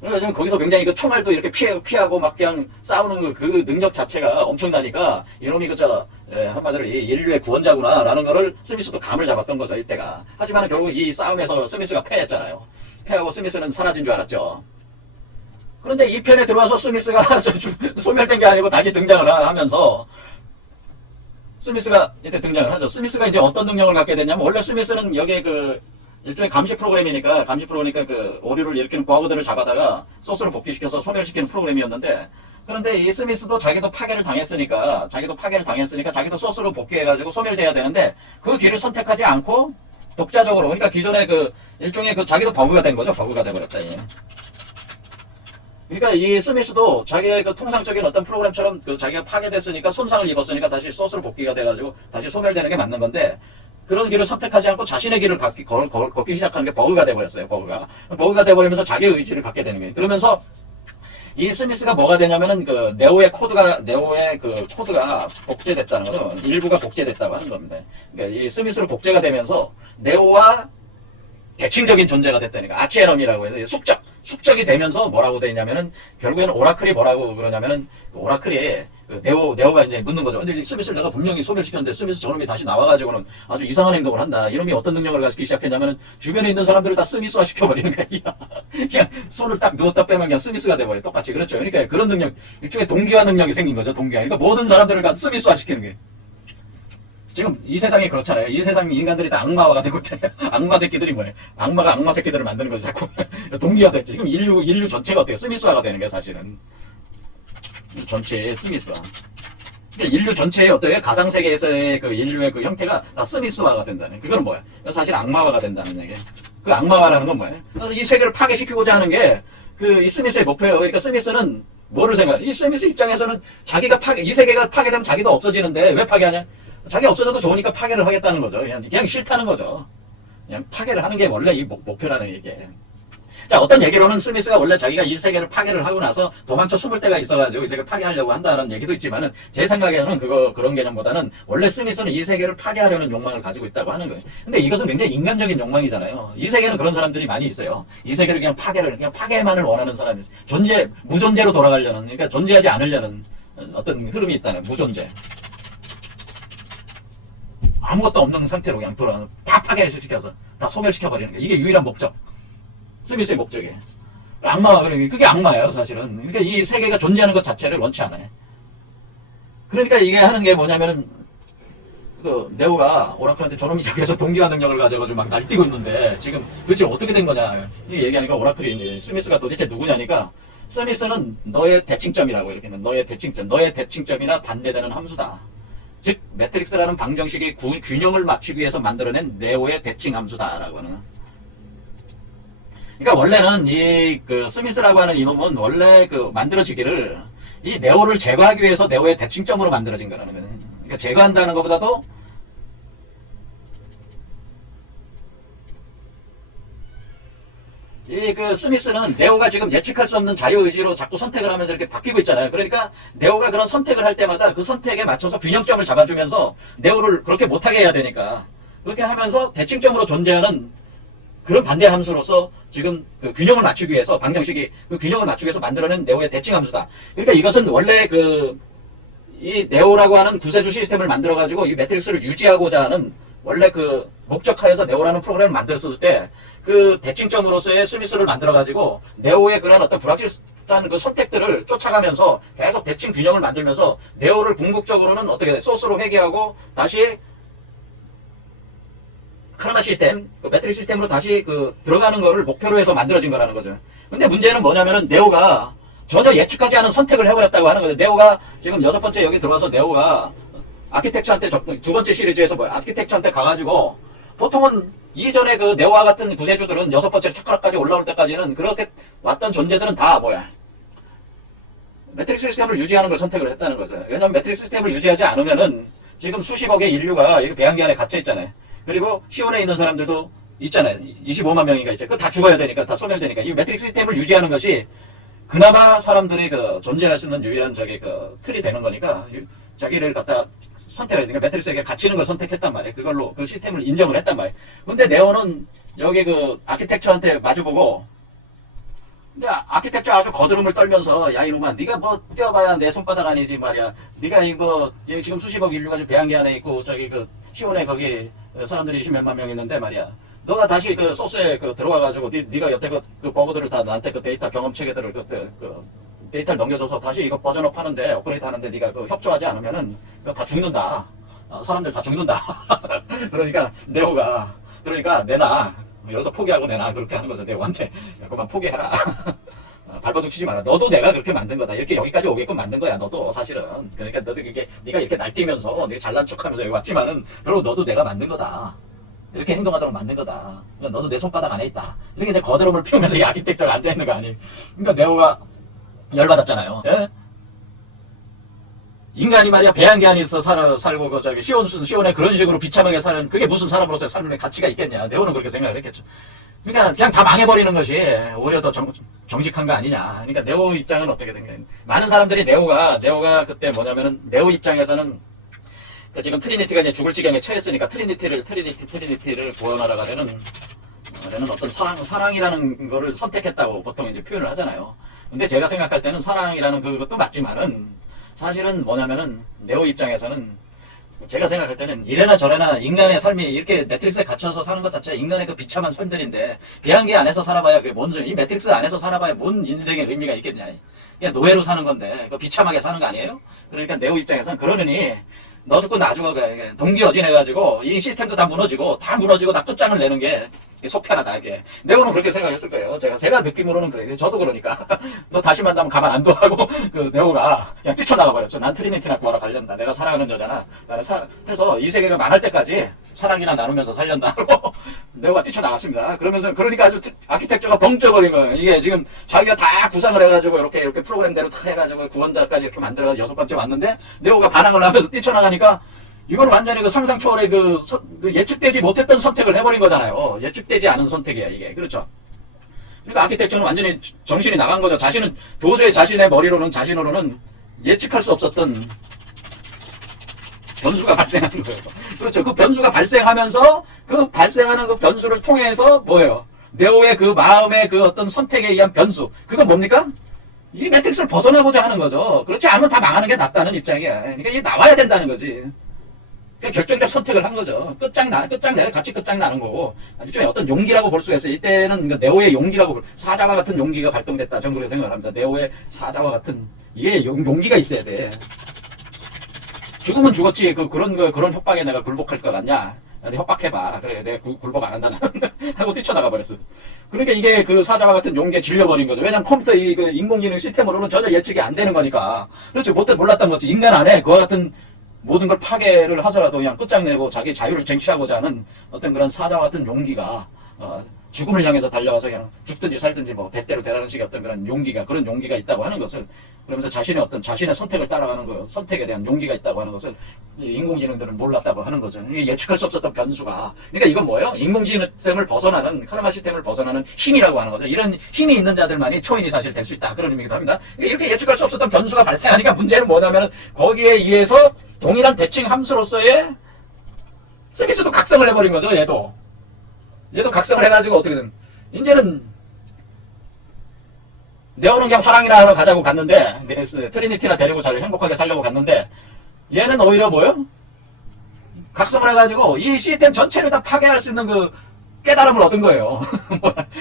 그래서 거기서 굉장히 총알도 이렇게 피하고 막 그냥 싸우는 그 능력 자체가 엄청나니까 이놈이 한마디로 이 인류의 구원자구나라는 거를 스미스도 감을 잡았던 거죠. 이때가. 하지만 결국 이 싸움에서 스미스가 패했잖아요. 패하고 스미스는 사라진 줄 알았죠. 그런데 이 편에 들어와서 스미스가 소멸된 게 아니고 다시 등장을 하면서 스미스가 이때 등장을 하죠. 스미스가 이제 어떤 능력을 갖게 됐냐면, 원래 스미스는 여기에 일종의 감시 프로그램이니까 오류를 일으키는 버그들을 잡아다가 소스로 복귀시켜서 소멸시키는 프로그램이었는데, 그런데 이 스미스도 자기도 파괴를 당했으니까 자기도 소스로 복귀해가지고 소멸돼야 되는데, 그 길을 선택하지 않고 독자적으로, 그러니까 기존에 일종의 자기도 버그가 된 거죠. 버그가 돼버렸다. 예. 그러니까 이 스미스도 자기의 통상적인 어떤 프로그램처럼 자기가 파괴됐으니까 손상을 입었으니까 다시 소스로 복귀가 돼가지고 다시 소멸되는 게 맞는 건데, 그런 길을 선택하지 않고 자신의 길을 걷기 시작하는 게 버그가 돼버렸어요. 버그가 돼버리면서 자기의 의지를 갖게 되는 거예요. 그러면서 이 스미스가 뭐가 되냐면은 네오의 코드가 복제됐다는 거죠. 일부가 복제됐다고 하는 겁니다. 그러니까 이 스미스로 복제가 되면서 네오와 대칭적인 존재가 됐다니까. 아치에럼이라고 해서 숙적이 되면서 뭐라고 되냐면은, 결국에는 오라클이 뭐라고 그러냐면은, 오라클이 네오가 이제 묻는 거죠. 근데 스미스를 내가 분명히 소멸시켰는데 스미스 저놈이 다시 나와가지고는 아주 이상한 행동을 한다. 이놈이 어떤 능력을 가지기 시작했냐면은, 주변에 있는 사람들을 다 스미스화 시켜버리는 거야. 그냥 손을 딱 누웠다 빼면 그냥 스미스가 돼버려. 똑같이. 그렇죠. 그러니까 그런 능력, 일종의 동기화 능력이 생긴 거죠. 그러니까 모든 사람들을 다 스미스화 시키는 거예요. 지금 이 세상이 그렇잖아요. 이 세상 인간들이 다 악마화가 되고 있잖아요. 악마 새끼들이 뭐예요? 악마가 악마 새끼들을 만드는 거죠. 자꾸 동기화됐죠. 지금 인류 전체가 어때요? 스미스화가 되는 거예요, 사실은. 전체의 스미스화. 그러니까 인류 전체의 어때요? 가상세계에서의 인류의 형태가 다 스미스화가 된다는. 그거는 뭐야? 사실 악마화가 된다는 얘기예요. 그 악마화라는 건 뭐예요? 이 세계를 파괴시키고자 하는 게 이 스미스의 목표예요. 그러니까 스미스는 뭐를 생각해? 이 스미스 입장에서는 이 세계가 파괴되면 자기도 없어지는데 왜 파괴하냐? 자기 없어져도 좋으니까 파괴를 하겠다는 거죠. 그냥 싫다는 거죠. 그냥 파괴를 하는 게 원래 이 목표라는 얘기예요. 자, 어떤 얘기로는 스미스가 원래 자기가 이 세계를 파괴를 하고 나서 도망쳐 숨을 데가 있어가지고 이 세계를 파괴하려고 한다는 얘기도 있지만은, 제 생각에는 그런 개념보다는 원래 스미스는 이 세계를 파괴하려는 욕망을 가지고 있다고 하는 거예요. 근데 이것은 굉장히 인간적인 욕망이잖아요. 이 세계는 그런 사람들이 많이 있어요. 이 세계를 그냥 파괴만을 원하는 사람이 있어요. 무존재로 돌아가려는, 그러니까 존재하지 않으려는 어떤 흐름이 있다는, 무존재. 아무것도 없는 상태로 그냥 다 파괴시켜서 다 소멸시켜버리는 게 이게 유일한 목적. 스미스의 목적이에요. 그게 악마예요, 사실은. 그러니까 이 세계가 존재하는 것 자체를 원치 않아요. 그러니까 이게 하는 게 뭐냐면은, 네오가 오라클한테 저놈이 저기에서 동기화 능력을 가져가지고 막 날뛰고 있는데, 지금 도대체 어떻게 된 거냐. 이 얘기하니까 오라클이 스미스가 도대체 누구냐니까, 스미스는 너의 대칭점이라고 이렇게 하면, 너의 대칭점이나 반대되는 함수다. 즉, 매트릭스라는 방정식이 균형을 맞추기 위해서 만들어낸 네오의 대칭 함수다라고 하는. 그러니까 원래는 스미스라고 하는 이놈은 원래 만들어지기를 이 네오를 제거하기 위해서 네오의 대칭점으로 만들어진 거라는 거예요. 그러니까 제거한다는 것보다도 스미스는 네오가 지금 예측할 수 없는 자유의지로 자꾸 선택을 하면서 이렇게 바뀌고 있잖아요. 그러니까 네오가 그런 선택을 할 때마다 그 선택에 맞춰서 균형점을 잡아주면서 네오를 그렇게 못하게 해야 되니까 그렇게 하면서 대칭점으로 존재하는 그런 반대 함수로서 지금 균형을 맞추기 위해서 방정식이 균형을 맞추기 위해서 만들어낸 네오의 대칭 함수다. 그러니까 이것은 원래 이 네오라고 하는 구세주 시스템을 만들어 가지고 이 매트릭스를 유지하고자 하는 원래 목적하에서 네오라는 프로그램을 만들었을 때 대칭점으로서의 스미스를 만들어 가지고 네오의 그런 어떤 불확실한 선택들을 쫓아가면서 계속 대칭 균형을 만들면서 네오를 궁극적으로는 어떻게 소스로 회귀하고 다시 카르마 시스템, 매트릭스 시스템으로 다시 들어가는 거를 목표로 해서 만들어진 거라는 거죠. 근데 문제는 뭐냐면은 네오가 전혀 예측하지 않은 선택을 해버렸다고 하는 거죠. 네오가 지금 6번째 여기 들어와서 네오가 아키텍처한테 두 번째 시리즈에서 아키텍처한테 가가지고 보통은 이전에 네오와 같은 구세주들은 6번째 차크라까지 올라올 때까지는 그렇게 왔던 존재들은 다 매트릭스 시스템을 유지하는 걸 선택을 했다는 거죠. 왜냐면 매트릭스 시스템을 유지하지 않으면은 지금 수십억의 인류가 배양기 안에 갇혀 있잖아요. 그리고 시온에 있는 사람들도 있잖아요. 25만 명인가 있죠. 그거 다 죽어야 되니까, 다 소멸되니까. 이 매트릭스 시스템을 유지하는 것이 그나마 사람들이 존재할 수 있는 유일한 틀이 되는 거니까, 자기를 갖다 선택해야 되니까 매트릭스에게 갇히는 걸 선택했단 말이에요. 그걸로 그 시스템을 인정을 했단 말이에요. 근데 네오는 여기 아키텍처한테 마주보고, 근데 아키텍처 아주 거드름을 떨면서, 야, 이놈아, 네가 뭐 뛰어봐야 내 손바닥 아니지 말이야. 네가 여기 지금 수십억 인류가 지금 배양기 안에 있고, 시온에 거기 사람들이 20몇만 명 있는데 말이야. 너가 다시 소스에 들어와가지고 네가 여태 버그들을 다 나한테 데이터 경험 체계들을 데이터를 넘겨줘서 다시 이거 버전업 하는데 업그레이드 하는데 네가 협조하지 않으면은 다 죽는다. 사람들 다 죽는다. 그러니까 네오가 내놔. 여기서 포기하고 내놔. 그렇게 하는 거죠. 네오한테. 그만 포기해라. 발버둥 치지 마라. 너도 내가 그렇게 만든 거다. 이렇게 여기까지 오게끔 만든 거야. 너도 사실은. 그러니까 네가 이렇게 날뛰면서 네가 잘난 척하면서 여기 왔지만은 결국 너도 내가 만든 거다. 이렇게 행동하도록 만든 거다. 그러니까 너도 내 손바닥 안에 있다. 이렇게 이제 거드름을 피우면서 이 아키텍처가 앉아 있는 거 아니에요. 그러니까 네오가 열받았잖아요. 예? 인간이 말이야 배양기 안에 있어 살고 시온에 그런 식으로 비참하게 사는 그게 무슨 사람으로서의 삶의 가치가 있겠냐. 네오는 그렇게 생각을 했겠죠. 그러니까 그냥 다 망해버리는 것이 오히려 더 정직한 거 아니냐. 그러니까 네오 입장은 어떻게 된 거예요? 많은 사람들이 네오가 그때 뭐냐면은 네오 입장에서는 지금 트리니티가 이제 죽을 지경에 처했으니까 트리니티를 구원하러 가려는 어떤 사랑이라는 거를 선택했다고 보통 이제 표현을 하잖아요. 근데 제가 생각할 때는 사랑이라는 그것도 맞지만은 사실은 뭐냐면은 네오 입장에서는 제가 생각할 때는 이래나 저래나 인간의 삶이 이렇게 매트릭스에 갇혀서 사는 것 자체가 인간의 비참한 삶들인데 배양기 안에서 살아봐야 이 매트릭스 안에서 살아봐야 뭔 인생의 의미가 있겠냐. 그냥 노예로 사는 건데 비참하게 사는 거 아니에요? 그러니까 네오 입장에서는 그러느니 너 죽고 나 죽어 동기어진해가지고 이 시스템도 다 무너지고 나 끝장을 내는 게 속편하다. 이게 네오는 그렇게 생각했을 거예요. 제가 느낌으로는 그래요. 저도 그러니까 너 다시 만나면 가만 안 둬 하고 네오가 그냥 뛰쳐나가 버렸죠. 난 트리니티나 구하러 가련다. 내가 사랑하는 여자나 나는 해서 이 세계가 망할 때까지 사랑이나 나누면서 살련다 하고 네오가 뛰쳐나갔습니다. 그러니까 아주 아키텍처가 벙쪄버린 거예요. 이게 지금 자기가 다 구상을 해가지고 이렇게 프로그램대로 다 해가지고 구원자까지 이렇게 만들어가지고 6번째 왔는데 네오가 반항을 하면서 뛰쳐나가니까 이건 완전히 상상 초월의 예측되지 못했던 선택을 해버린 거잖아요. 예측되지 않은 선택이야, 이게. 그렇죠? 그러니까 아키텍처는 완전히 정신이 나간 거죠. 도저히 자신의 자신으로는 예측할 수 없었던 변수가 발생하는 거예요. 그렇죠. 그 변수가 발생하면서 발생하는 그 변수를 통해서 뭐예요? 네오의 마음의 어떤 선택에 의한 변수. 그건 뭡니까? 이 매트릭스를 벗어나고자 하는 거죠. 그렇지 않으면 다 망하는 게 낫다는 입장이야. 그러니까 이게 나와야 된다는 거지. 그냥 결정적 선택을 한 거죠. 끝장내, 같이 끝장나는 거고, 일종의 어떤 용기라고 볼 수가 있어요. 이때는 그 네오의 용기라고, 사자와 같은 용기가 발동됐다. 저는 그렇게 생각을 합니다. 네오의 사자와 같은, 이게 용기가 있어야 돼. 죽으면 죽었지. 그런 협박에 내가 굴복할 것 같냐? 협박해봐. 그래, 내가 굴복 안 한다. 하고 뛰쳐나가 버렸어. 그러니까 이게 그 사자와 같은 용기에 질려버린 거죠. 왜냐면 컴퓨터 그 인공지능 시스템으로는 전혀 예측이 안 되는 거니까. 그렇죠. 몰랐던 거지. 인간 안에 그와 같은 모든 걸 파괴를 하서라도 그냥 끝장내고 자기 자유를 쟁취하고자 하는 어떤 그런 사자와 같은 용기가, 죽음을 향해서 달려가서 그냥 죽든지 살든지 뭐 대대로 대라는 식의 어떤 그런 용기가 있다고 하는 것을, 그러면서 자신의 선택을 따라가는 거, 선택에 대한 용기가 있다고 하는 것을 인공지능들은 몰랐다고 하는 거죠. 이게 예측할 수 없었던 변수가. 그러니까 이건 뭐예요? 인공지능을 벗어나는, 카르마 시스템을 벗어나는 힘이라고 하는 거죠. 이런 힘이 있는 자들만이 초인이 사실 될 수 있다. 그런 의미기도 합니다. 이렇게 예측할 수 없었던 변수가 발생하니까 문제는 뭐냐면 거기에 의해서 동일한 대칭 함수로서의 스미스도 각성을 해버린 거죠. 얘도 각성을 해가지고 어떻게든 이제는 네오는 그냥 사랑이나 하러 가자고 갔는데, 트리니티나 데리고 잘 행복하게 살려고 갔는데, 얘는 오히려 뭐요? 각성을 해가지고 이 시스템 전체를 다 파괴할 수 있는 그 깨달음을 얻은 거예요.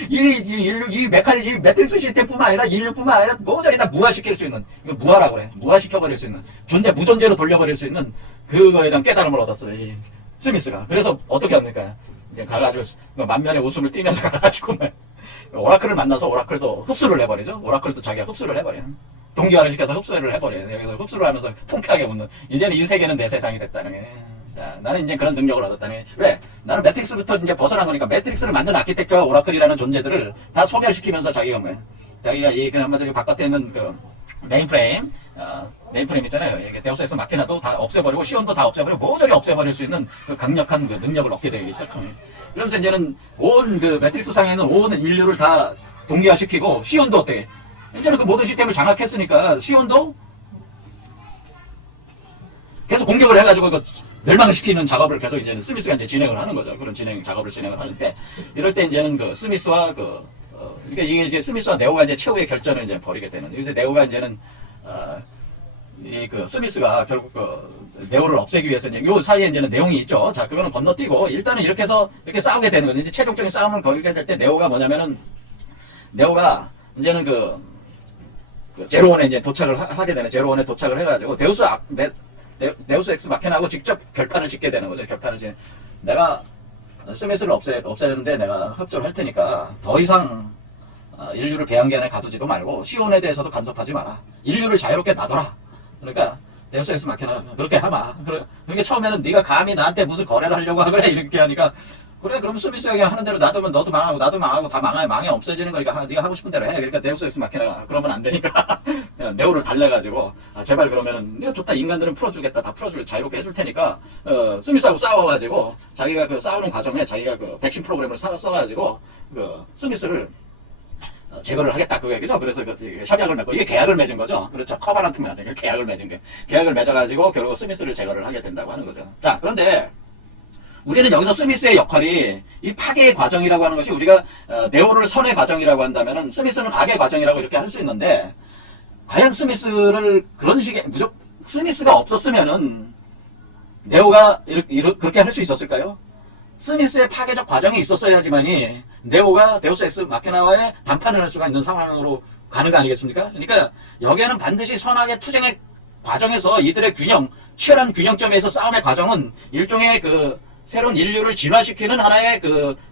이 매트릭스 시스템뿐만 아니라 인류뿐만 아니라 모조리 다 무화시킬 수 있는, 이걸 무화라고 그래. 무화시켜버릴 수 있는, 무존재로 돌려버릴 수 있는 그거에 대한 깨달음을 얻었어요. 이 스미스가. 그래서 어떻게 합니까? 이제 가가지고 만면의 웃음을 띠면서 가가지고 오라클을 만나서 오라클도 흡수를 해버리죠. 오라클도 자기가 흡수를 해버려. 동기화를 시켜서 흡수를 해버려요. 여기서 흡수를 하면서 통쾌하게 웃는. 이제는 이 세계는 내 세상이 됐다는 게. 자, 나는 이제 그런 능력을 얻었다는 게. 왜? 나는 매트릭스부터 이제 벗어난 거니까 매트릭스를 만든 아키텍처와 오라클이라는 존재들을 다 소멸시키면서 자기가 그냥 한마디로 바깥에 있는 그 메인프레임 있잖아요. 이게 데우스 엑스 마키나도 다 없애버리고 시온도 다 없애버리고 모조리 없애버릴 수 있는 그 강력한 그 능력을 얻게 되기 시작합니다. 그러면서 이제는 온 그 매트릭스 상에 있는 온 인류를 다 동기화시키고 시온도 어때? 이제는 그 모든 시스템을 장악했으니까 시온도 계속 공격을 해가지고 그 멸망을 시키는 작업을 계속 이제는 스미스가 이제 진행을 하는 거죠. 그런 작업을 진행을 하는데, 이럴 때 이제는 그 스미스와 그러니까 이게 이제 스미스와 네오가 이제 최후의 결전을 이제 벌이게 되는. 여기서 네오가 이제는 스미스가 결국 네오를 없애기 위해서 이제 요 사이에 이제는 내용이 있죠. 자, 그거는 건너뛰고 일단은 이렇게 해서 이렇게 싸우게 되는 거죠. 이제 최종적인 싸움을 걸게 될 때 네오가 뭐냐면은, 네오가 이제는 제로원에 이제 도착을 하게 되는, 제로원에 도착을 해가지고 데우스 엑스 마키나하고 직접 결판을 짓게 되는 거죠. 내가 스미스를 없애는데 내가 협조를 할 테니까 더 이상 인류를 배양계 안에 가두지도 말고 시온에 대해서도 간섭하지 마라. 인류를 자유롭게 놔둬라. 그러니까 데우스 엑스 마키나 그렇게 하마. 그러니까 처음에는 네가 감히 나한테 무슨 거래를 하려고 하거래 이렇게 하니까, 그래 그럼 스미스가 그냥 하는 대로 놔두면 너도 망하고 나도 망하고 다 망해 없어지는 거니까 네가 하고 싶은 대로 해. 그러니까 데우스 엑스 마키나가 그러면 안 되니까 네오를 달래가지고 제발 그러면은 내가 좋다, 인간들은 풀어주겠다, 다 자유롭게 해줄 테니까 스미스하고 싸워가지고 자기가 그 싸우는 과정에 자기가 그 백신 프로그램을 써가지고 스미스를 제거를 하겠다 그 얘기죠. 그래서 협약을 맺고, 이게 계약을 맺은 거죠. 그렇죠. 커버넌트 맺은 계약을 맺은 게, 계약을 맺어가지고 결국 스미스를 제거를 하게 된다고 하는 거죠. 자, 그런데 우리는 여기서 스미스의 역할이 이 파괴의 과정이라고 하는 것이, 우리가 네오를 선의 과정이라고 한다면은 스미스는 악의 과정이라고 이렇게 할 수 있는데, 과연 스미스를 그런 식의 스미스가 없었으면은 네오가 그렇게 할 수 있었을까요? 스미스의 파괴적 과정이 있었어야지만이 네오가 데우스 엑스 마키나와의 담판을 할 수가 있는 상황으로 가는 거 아니겠습니까? 그러니까 여기에는 반드시 선악의 투쟁의 과정에서 이들의 치열한 균형점에서 싸움의 과정은 일종의 새로운 인류를 진화시키는 하나의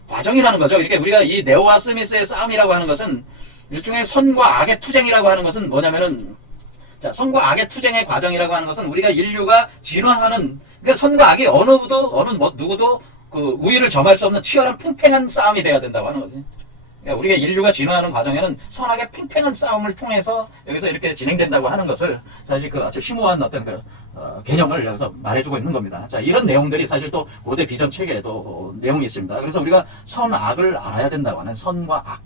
과정이라는 거죠. 그러니까 우리가 이 네오와 스미스의 싸움이라고 하는 것은 일종의 선과 악의 투쟁이라고 하는 것은 뭐냐면은, 자, 선과 악의 투쟁의 과정이라고 하는 것은 우리가 인류가 진화하는, 그러니까 선과 악이 누구도 우위를 점할 수 없는 치열한 팽팽한 싸움이 돼야 된다고 하는 거지. 그러니까 우리가 인류가 진화하는 과정에는 선악의 팽팽한 싸움을 통해서 여기서 이렇게 진행된다고 하는 것을 사실 아주 심오한 어떤 개념을 여기서 말해주고 있는 겁니다. 자, 이런 내용들이 사실 또 고대 비전 체계에도 내용이 있습니다. 그래서 우리가 선악을 알아야 된다고 하는, 선과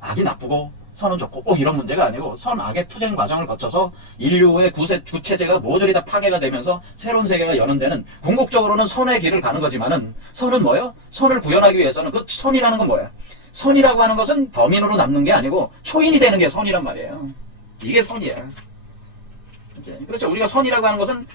악이 나쁘고 선은 좋고 꼭 이런 문제가 아니고, 선악의 투쟁 과정을 거쳐서 인류의 구체제가 모조리 다 파괴가 되면서 새로운 세계가 여는 데는 궁극적으로는 선의 길을 가는 거지만은, 선은 뭐예요? 선을 구현하기 위해서는 그 선이라는 건 뭐예요? 선이라고 하는 것은 범인으로 남는 게 아니고 초인이 되는 게 선이란 말이에요. 이게 선이야. 이제 그렇죠. 우리가 선이라고 하는 것은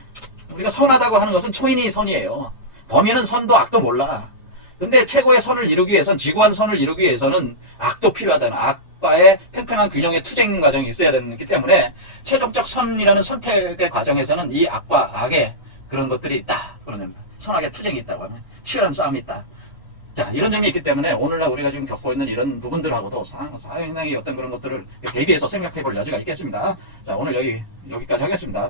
우리가 선하다고 하는 것은 초인이 선이에요. 범인은 선도 악도 몰라. 근데 최고의 선을 이루기 위해서는, 지구한 선을 이루기 위해서는 악도 필요하다는, 악과의 팽팽한 균형의 투쟁 과정이 있어야 되기 때문에 최종적 선이라는 선택의 과정에서는 이 악과 악의 그런 것들이 있다. 그러면 선악의 투쟁이 있다고 하면 치열한 싸움이 있다. 자, 이런 점이 있기 때문에 오늘날 우리가 지금 겪고 있는 이런 부분들하고도 상당히 어떤 그런 것들을 대비해서 생각해 볼 여지가 있겠습니다. 자, 오늘 여기까지 하겠습니다.